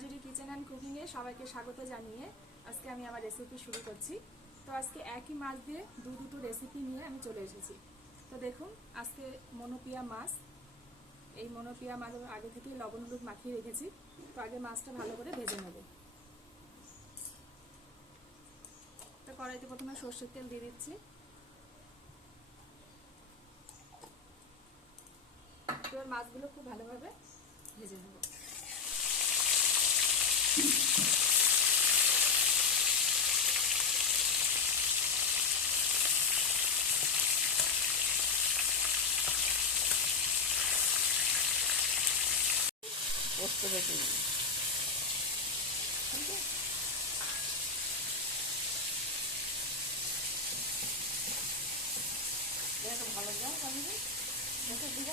মাজুরি kitchen and কুকিংয়ে সবাইকে স্বাগত জানিয়ে আজকে আমি আমার রেসিপি শুরু করছি। তো আজকে একই মাছ দিয়ে দুটো রেসিপি নিয়ে আমি চলে এসেছি। তো দেখুন, আজকে মনোপিয়া মাছ, এই মনোপিয়া মাছ আগে থেকেই লবণ হলুদ মাখিয়ে রেখেছি। তো আগে মাছটা ভালো করে ভেজে নেব। তো কড়াইতে প্রথমে সরষের তেল দিয়ে দিচ্ছি। এবার মাছগুলো খুব ভালোভাবে ভেজে নেব। পোস্ত বেটে নিই। ভালো যাও আমি দিব।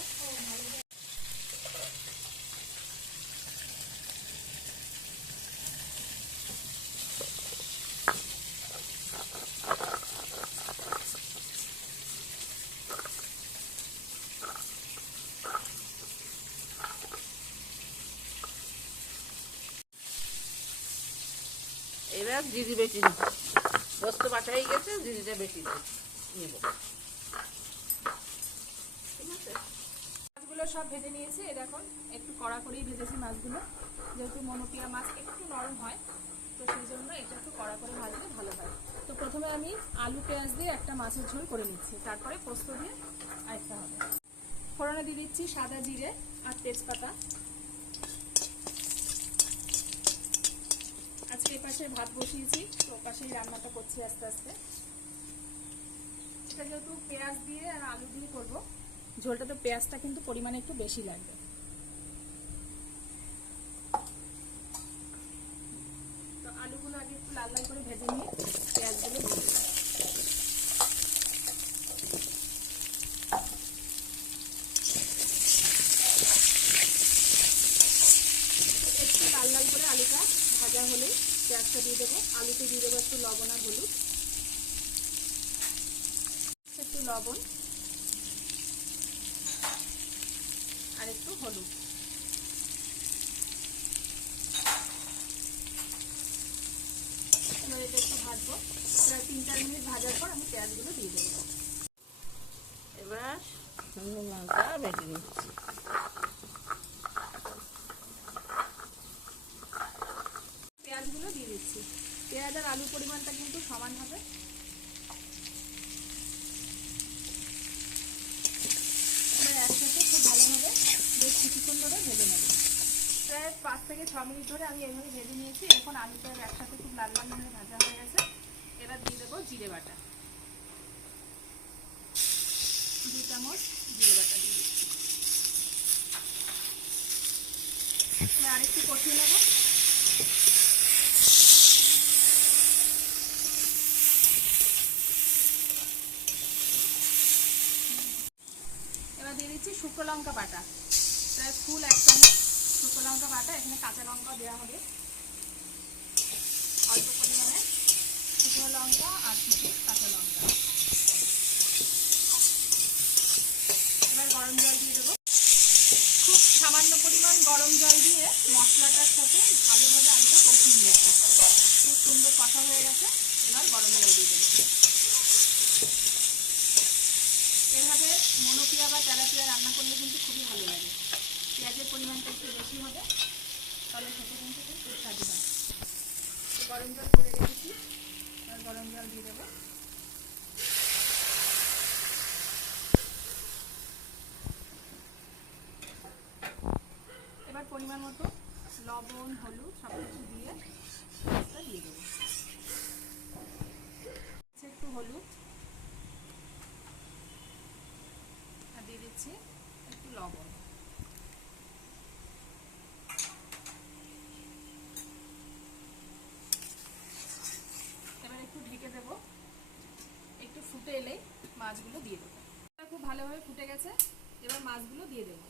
এবার দিদি বেটি নেব। পোস্ত বাটা হয়ে গেছে, দিদিটা বেটি নেব। ঠিক আছে, মাছগুলো সব ভেজে নিয়েছি। এই দেখুন, একটু কড়া করেই ভেজেছি মাছগুলো, যেহেতু মনোপিয়া মাছ একটু নরম হয়, তো সেই জন্য এটা একটু কড়া করে ভাজলে ভালো হয়। তো প্রথমে আমি আলু পেঁয়াজ দিয়ে একটা মাছের ঝোল করে নিচ্ছি, তারপরে পোস্ত দিয়ে আরেকটা হবে। ফোড়নে দিয়ে দিচ্ছি সাদা জিরে আর তেজপাতা। আজকে এপাশে ভাত বসিয়েছি, তো ওপাশেই রান্নাটা করছি আস্তে আস্তে। এটা যেহেতু পেঁয়াজ দিয়ে আর আলু দিয়ে করবো, ঝোলটা তো পেঁয়াজটা কিন্তু পরিমাণে একটু বেশি লাগবে। তো আলুগুলো আগে একটু লাল লাল করে ভেজে নিয়ে পেঁয়াজগুলো দিয়ে দেবো। একটু লাল লাল করে আলুটা ভাজা হলে পেঁয়াজটা দিয়ে দেবো। আলুতে দিয়ে দেবো একটু লবণ আর হলুদ, একটু লবণ আর একটু হলুদ। এবার এটা একটু ভাজবো। প্রায় 3-4 মিনিট ভাজার পর আমি পেঁয়াজগুলো দিয়ে দেবো। এবার শুকনো লঙ্কা বেটে নিচ্ছি। পেঁয়াজগুলো দিয়ে দিচ্ছি। পেঁয়াজ আর আলুর পরিমাণটা কিন্তু সমান হবে। এবার একসাথে খুব ভালোভাবে বেশ কিছুক্ষণ ধরে ভেজে নেব। প্রায় 5 থেকে 6 মিনিট ধরে আমি এইভাবে ভেজে নিয়েছি। এখন আলুটা একসাথে খুব লাল লাল হয়ে ভাজা হয়ে গেছে। এবার দিয়ে দেবো জিরে বাটা, 2 চামচ জিরে বাটা দিয়ে দিচ্ছি। এবার আরেকটু কষিয়ে নেব। এবার দিয়ে দিচ্ছি শুকনো লঙ্কা বাটা, প্রায় ফুল 1 চামচ শুকনো লঙ্কা বাটা। এখানে কাঁচা লঙ্কা দেওয়া হবে, অল্প পরিমাণে শুকনো লঙ্কা আর কিছু কাঁচা লঙ্কা। এবার গরম জল দিয়ে দেবো। খুব সামান্য পরিমাণ গরম জল দিয়ে মশলাটার সাথে ভালোভাবে আলুটা কষিয়ে নিয়েছি। খুব সুন্দর কষা হয়ে গেছে। এবার গরম জল দিয়ে দেবো। এভাবে মনোপিয়া বা তেলাপিয়া রান্না করলে কিন্তু খুবই ভালো লাগে। পেঁয়াজের পরিমাণটা একটু বেশি হবে, তবে খেতে কিন্তু খুব সুস্বাদু হয়। গরম জল করে রেখেছি, আর গরম জল দিয়ে দেবো। এবার পরিমাণ মতো লবণ হলুদ সব কিছু দিয়ে মাছটা দিয়ে দেবো। একটু হলুদ আর দিয়ে দিচ্ছি একটু লবণ। এবার একটু ঢেকে দেবো। একটু ফুটে এলে মাছগুলো দিয়ে দেবো। খুব ভালোভাবে ফুটে গেছে। এবার মাছগুলো দিয়ে দেবো।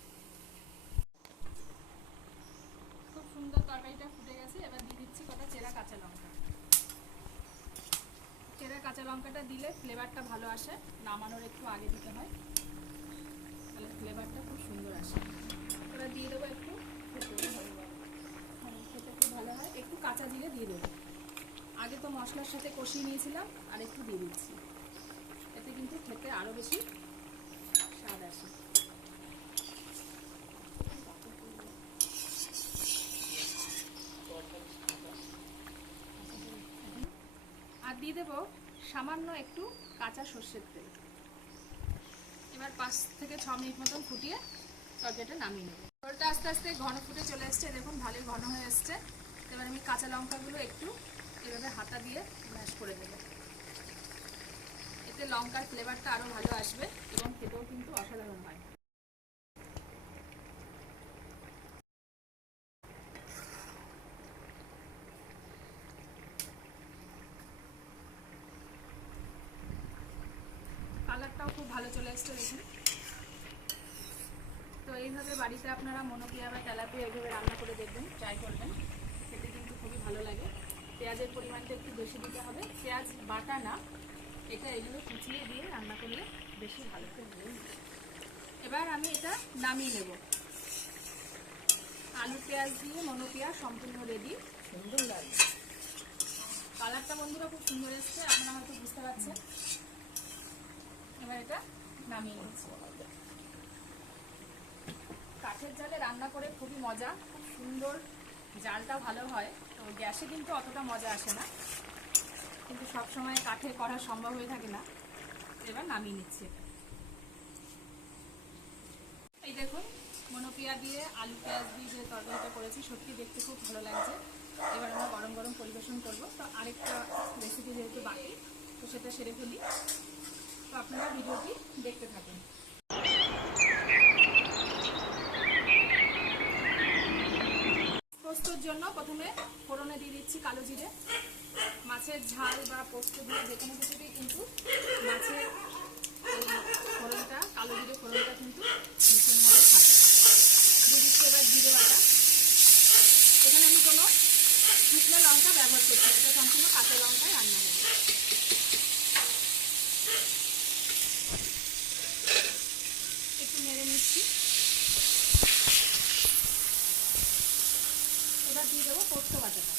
খুব সুন্দর তরকারিটা ফুটে গেছে। এবার দিয়ে দিচ্ছি কটা চেরা কাঁচা লঙ্কা। চেরা কাঁচা লঙ্কাটা দিলে ফ্লেভারটা ভালো আসে, নামানোর একটু আগে দিতে হয়, তাহলে ফ্লেভারটা খুব সুন্দর আসে। এবার দিয়ে দেবো একটু খেতে খুব জিরে দিয়ে দেবো। আগে তো মশলার সাথে কষিয়ে নিয়েছিলাম, আর একটু দিয়ে দিচ্ছি। এতে কিন্তু খেতে আরও বেশি স্বাদ আসে। আর দিয়ে দেবো সামান্য একটু কাঁচা সর্ষের তেল। এবার 5 থেকে 6 মিনিট মতন ফুটিয়ে তরকারিটা নামিয়ে নেব। ঝোলটা আস্তে আস্তে ঘন ফুটে চলে এসছে, দেখুন ভালোই ঘন হয়ে এসছে। এবার আমি কাঁচা লঙ্কাগুলো একটু এভাবে হাতা দিয়ে ম্যাশ করে দেব। এতে লঙ্কার ফ্লেভারটা আরও ভালো আসবে এবং খেতেও কিন্তু অসাধারণ হয়। কালারটাও খুব ভালো চলে এসছে দেখুন। তো এইভাবে বাড়িতে আপনারা মনোপিয়া বা তেলাপিয়া এইভাবে রান্না করে দেখবেন, ট্রাই করবেন, খেতে কিন্তু খুবই ভালো লাগে। পেঁয়াজের পরিমাণটা একটু বেশি দিতে হবে, পেঁয়াজ বাটা না, এটা এগুলো কুচিয়ে দিয়ে রান্না করলে বেশি ভালো হবে। এবার আমি এটা নামিয়ে নেব। আলু পেঁয়াজ দিয়ে মনোপিয়া সম্পূর্ণ রেডি। সুন্দর লাগে, কালারটা বন্ধুরা খুব সুন্দর এসছে, আপনারা হয়তো বুঝতে পারছেন। এবার এটা নামিয়ে নিচ্ছি। কাঠের জালে রান্না করে খুবই মজা, খুব সুন্দর, জালটা ভালো হয়। তো গ্যাসে কিন্তু অতটা মজা আসে না, কিন্তু সবসময় কাঠে করা সম্ভব হয়ে থাকে না। এবার নামিয়ে নিচ্ছি। এই দেখুন মনোপিয়া দিয়ে আলু পেঁয়াজ দিয়ে যে তরকারিটা করেছি, সত্যি দেখতে খুব ভালো লাগছে। এবার আমরা গরম গরম পরিবেশন করব। তো আরেকটা রেসিপি যেহেতু বাকি, তো সেটা সেরে ফেলি। তো আপনারা ভিডিওটি দেখতে থাকুন। পোস্তর জন্য প্রথমে ফোড়নে দিয়ে দিচ্ছি কালো জিরে। মাছের ঝাল বা পোস্ত দিয়ে যে কোনো কিছুতেই কিন্তু মাছের এই ফোড়নটা, কালো জিরে ফোড়নটা কিন্তু ভীষণভাবে থাকে। দিয়ে দিচ্ছি এবার জিরে বাটা। এখানে আমি কোনো শুকনো লঙ্কা ব্যবহার করছি, এটা সম্পূর্ণ কাঁচা লঙ্কায় রান্না হবে। একটু নেড়ে নিচ্ছি। এবার দিয়ে দেবো পোস্ত বাটাটা।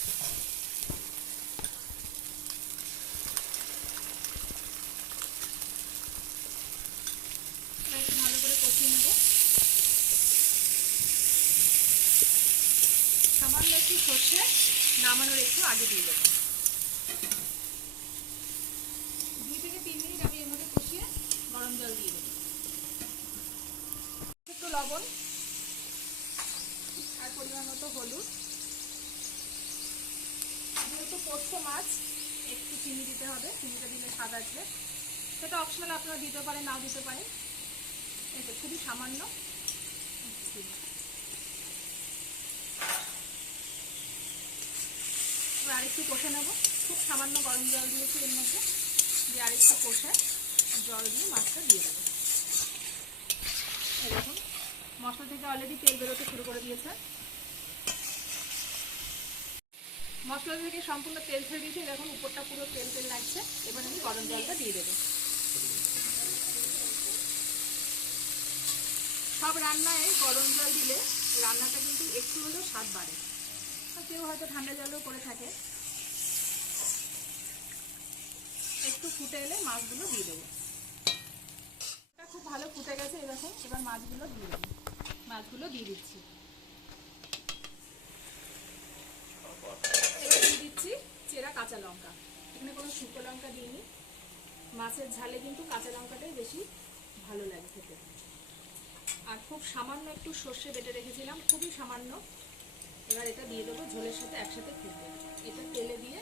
একটু ভালো করে কষিয়ে নেব। সামান্য একটু সর্ষে নামানোর একটু আগে দিয়ে দেবো। 2 থেকে 3 মিনিট আমি এর মধ্যে কষিয়ে গরম জল দিয়ে দেবো। একটু লবণ আর পরিমাণ মতো হলুদ। যেহেতু পোস্ত মাছ, একটু চিনি দিতে হবে, চিনিটা দিলে স্বাদ আসবে। সেটা অপশনাল, আপনারা দিতে পারেন নাও দিতে পারেন। এটা খুবই সামান্য। আরেকটু কষে নেব। খুব সামান্য গরম জল দিয়েছি এর মধ্যে, দিয়ে আরেকটু কষে জল দিয়ে মাছটা দিয়ে দেবো। দেখুন মশলা থেকে অলরেডি তেল বেরোতে শুরু করে দিয়েছে। মশলা থেকে সম্পূর্ণ তেল ছেড়ে দিয়েছি, দেখুন উপরটা পুরো তেল তেল লাগছে। এবার আমি গরম জলটা দিয়ে দেবো। সব রান্নায় গরম জল দিলে রান্নাটা কিন্তু একটু হলেও স্বাদ বাড়ে। কেউ হয়তো ঠান্ডা জলও করে থাকে। একটু ফুটে এলে মাছগুলো দিয়ে দেবো। এটা খুব ভালো ফুটে গেছে, এরকম। এবার মাছগুলো দিয়ে দেবো। মাছগুলো দিয়ে দিচ্ছি। এবার দিয়ে দিচ্ছি চেরা কাঁচা লঙ্কা। এখানে কোনো শুকনো লঙ্কা দিইনি। মাছের ঝালে কিন্তু কাঁচা লঙ্কাটাই বেশি ভালো লাগে খেতে। আর খুব সামান্য একটু সর্ষে বেটে রেখেছিলাম, খুবই সামান্য। এবার এটা দিয়ে দেবো, ঝোলের সাথে একসাথে ফুটবে। এটা তেলে দিয়ে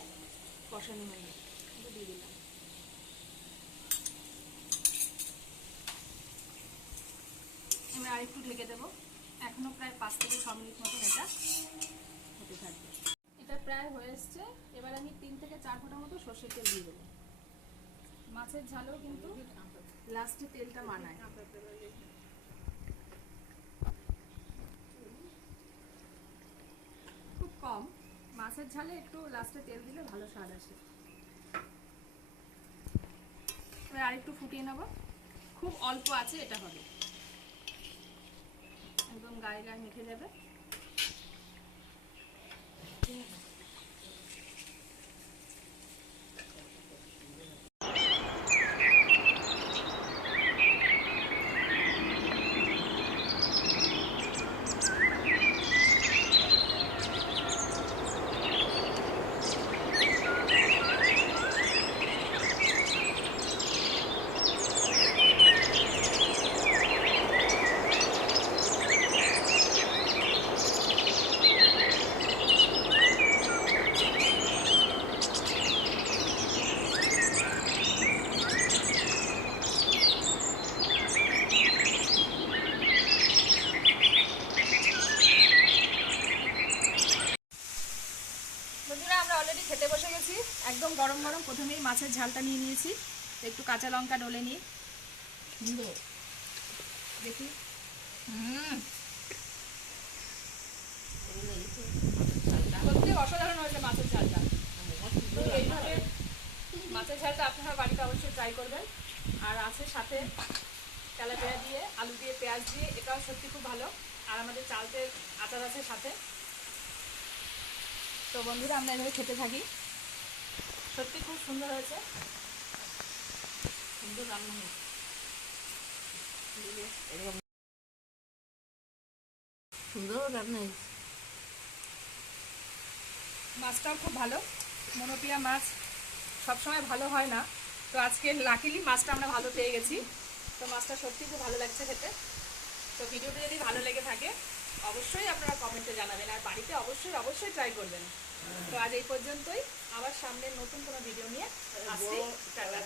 কষানো হয়নি, এটা দিয়ে দিলাম। এবার আরেকটু ঢেকে দেবো। এখনো প্রায় 5 থেকে 6 মিনিট মতন এটা হতে থাকবে। এটা প্রায় হয়ে এসছে। এবার আমি 3 থেকে 4 ফোঁটা মতো সর্ষের তেল দিয়ে দেবো। মাছের ঝালেও কিন্তু লাস্টে তেলটা মানায়। খুব কম, মাছের ঝালে একটু লাস্টে তেল দিলে ভালো স্বাদ আসে। এবার আরেকটু ফুটিয়ে নেব। খুব অল্প আছে এটা হবে, একদম গায়ে গায়ে মেখে যাবে। বসে গেছি, একদম গরম গরম। প্রথমেই মাছের ঝালটা নিয়ে নিয়েছি, একটু কাঁচা লঙ্কা ডলে নিই, দেখি। সত্যি অসাধারণ হয়েছে মাছের ঝালটা। তো এইভাবে মাছের ঝালটা আপনারা বাড়িতে অবশ্যই ট্রাই করবেন। আর আছে সাথে তেলাপিয়া দিয়ে, আলু দিয়ে, পেঁয়াজ দিয়ে, এটাও সত্যি খুব ভালো। আর আমাদের চালতের আচার আছে সাথে। তো বন্ধুরা আমরা এভাবে খেতে থাকি, সত্যি খুব সুন্দর হয়েছে। সুন্দর রান্না হয়েছে। এরকম সুন্দর রান্না হয়েছে। মাছটাও খুব ভালো, মনোপিয়া মাছ সবসময় ভালো হয় না, তো আজকে লাকিলি মাছটা আমরা ভালো পেয়ে গেছি। তো মাছটা সত্যি খুব ভালো লাগছে খেতে। তো ভিডিওটা যদি ভালো লেগে থাকে অবশ্যই আপনারা কমেন্টে জানাবেন, আর বাড়িতে অবশ্যই অবশ্যই ট্রাই করবেন। তো আজ এই পর্যন্তই, আবার সামনে নতুন কোনো ভিডিও নিয়ে আসছি। টাটা।